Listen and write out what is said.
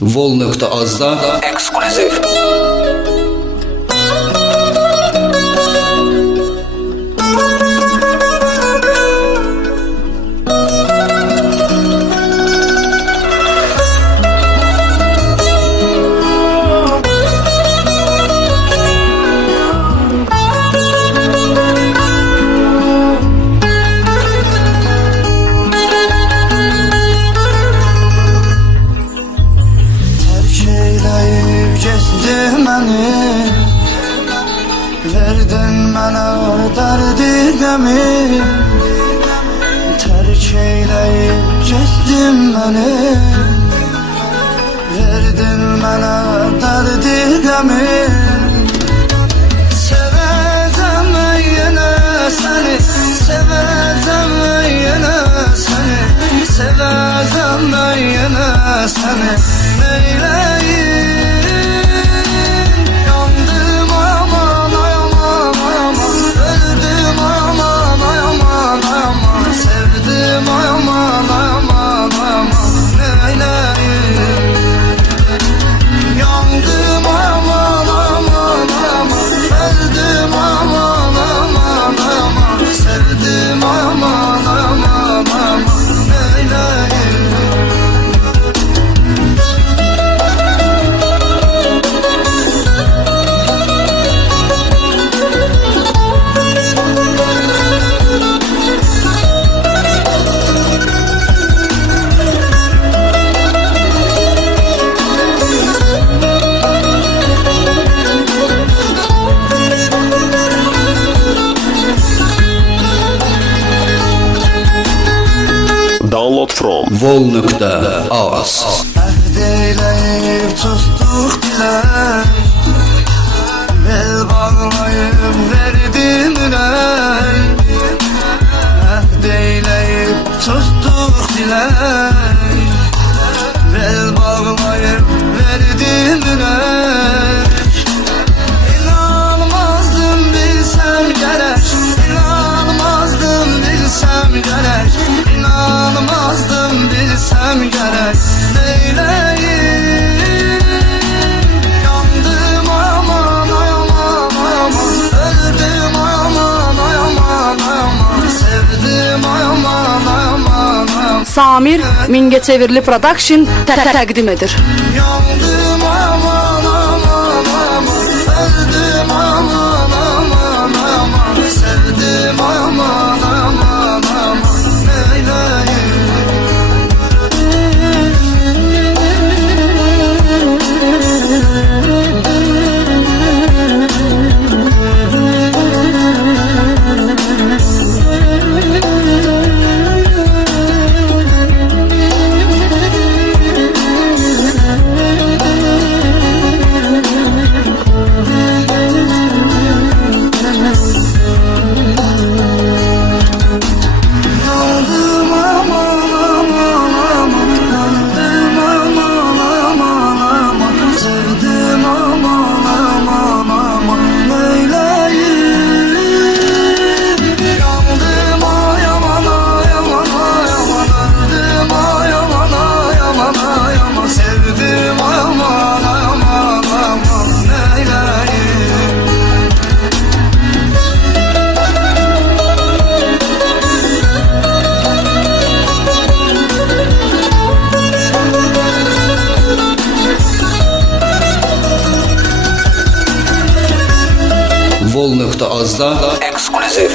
Vol.az'da ekskluziv. Verdin mənə dərdi qəmi, tərk eyləyib getdin məni. Verdin mənə dərdi qəmi, sevəcəm yenə səni, sevəcəm yenə səni, sevəcəm yenə səni. Neyləyim Download from Vol.az. Əhd eyləyib tutduq dilək, bel bağlayıb verdim ürək. Əhd eyləyib tutduq dilək, bel bağlayıb verdim ürək. İnanmazdım bilsəm gərək, inanmazdım bilsəm gərək, İnanmazdım bilsəm gərək. Neyləyim yandım aman aman aman, öldüm aman aman aman, sevdim aman aman aman. Samir Mingəçevirli Production təqdim edir. Yandım aman aman aman, öldüm aman aman aman, sevdim aman aman aman. Vol.az'da ekskluziv.